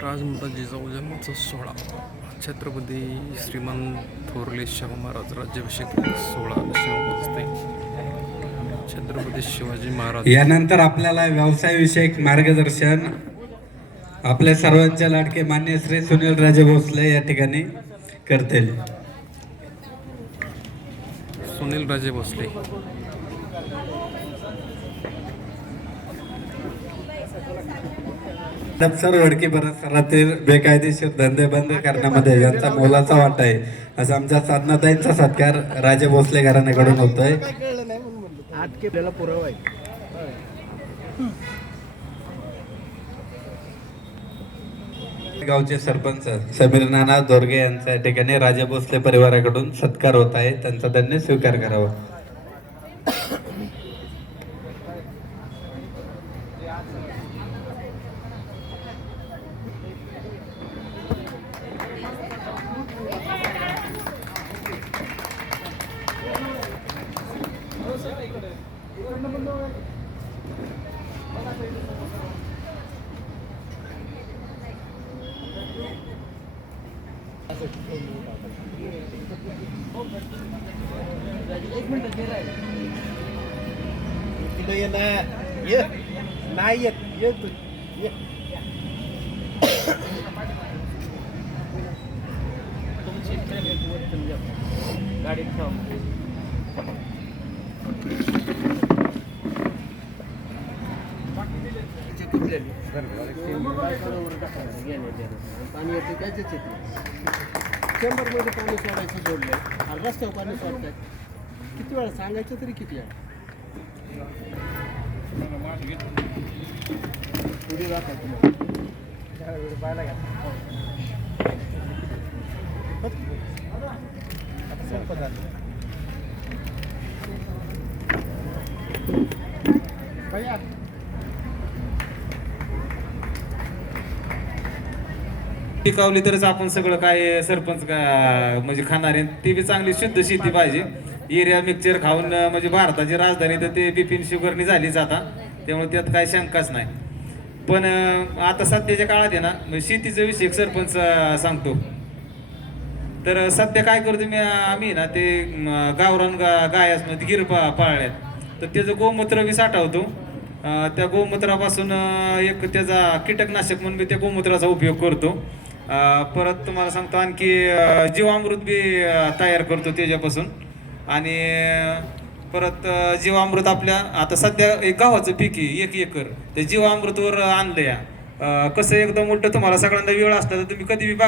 राजमाता जिजाऊ जन्माचा सोहळा छत्रपती श्रीमंत थोरले शाहू महाराज राज्याभिषेक सोहळा असते. छत्रपती शिवाजी महाराज यानंतर आपल्याला व्यवसाय विषयक मार्गदर्शन आपले सर्वांचे लाडके मान्य श्री सुनील राजे भोसले या ठिकाणी करतील. सुनील राजे भोसले. दप्तर वडकी परिसरातील बेकायदेशीर धंदे बंद करण्यामध्ये यांचा मोलाचा वाटा आहे असं आमच्या साधनाताईंचा सत्कार राजे भोसले घराण्याकडून होतोय. गावचे सरपंच समीर नाना दोरगे यांच्या ठिकाणी राजे भोसले परिवाराकडून सत्कार होत आहे. त्यांचा त्यांनी स्वीकार करावा. पाणी येते त्याच्याच येते. चेंबरमध्ये पाणी सोडायचं जोडलंय आणि रस्त्यावर पाणी सोडतात. किती वेळा सांगायचं तरी किती आहे पुढे राहतात तुम्हाला पिकावली तरच आपण सगळं काय सरपंच का म्हणजे खाणारे ती बी चांगली शुद्ध शेती पाहिजे. एरिया मिक्सचर खाऊन म्हणजे भारताची राजधानी तर ते बिपिन शुगरनी झालीच आता, त्यामुळे त्यात काही शंकाच नाही. पण आता सध्याच्या काळात आहे ना शेतीचं विषय सरपंच सांगतो. तर सध्या काय करतो आम्ही ना ते गावरान गायास मध्ये गिर पाळल्यात, तर त्याचं गोमूत्र बी साठवतो. त्या गोमूत्रापासून एक त्याचा कीटकनाशक म्हणून मी त्या गोमूत्राचा उपयोग करतो. परत तुम्हाला सांगतो आणखी जीवामृत बी तयार करतो त्याच्यापासून. आणि परत जीवामृत आपल्या आता सध्या एक गव्हाचं पीक आहे 1 एकर, त्या जीवामृतवर आणलं या. कसं एकदम मोठं तुम्हाला सगळ्यांना वेळ असला तर तुम्ही कधी बी